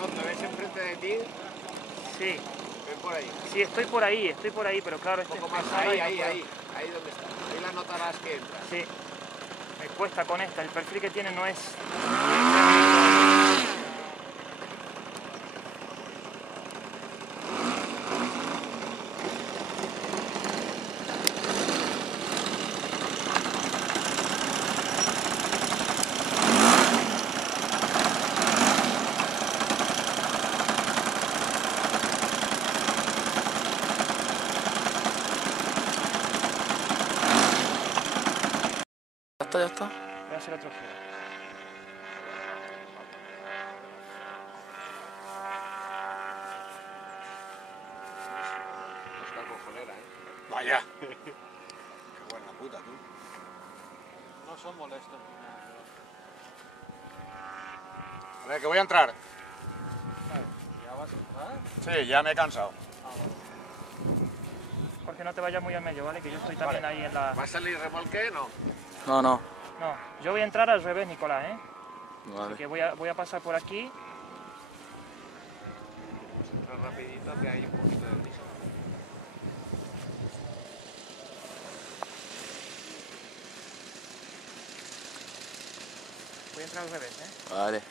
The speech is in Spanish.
No, ¿te ves enfrente de ti? Sí. Ven por ahí. Sí, estoy por ahí, pero claro, Un poco más, ahí donde está. Ahí la notarás que entra. Sí, me cuesta con esta, el perfil que tiene no es... Ya está. Voy a hacer otro giro. Está cojonera, Vaya. Qué buena puta, tú. No son molestos ni nada. A ver, que voy a entrar. ¿Ya vas a entrar? Sí, ya me he cansado. Jorge, no te vayas muy al medio, ¿vale? Que yo estoy también ahí en la... ¿Va a salir remolque? No. No. No, yo voy a entrar al revés, Nicolás, ¿eh? Vale. Así que voy a pasar por aquí. Pues entra rapidito que hay un poquito de prisa. Voy a entrar al revés, ¿eh? Vale.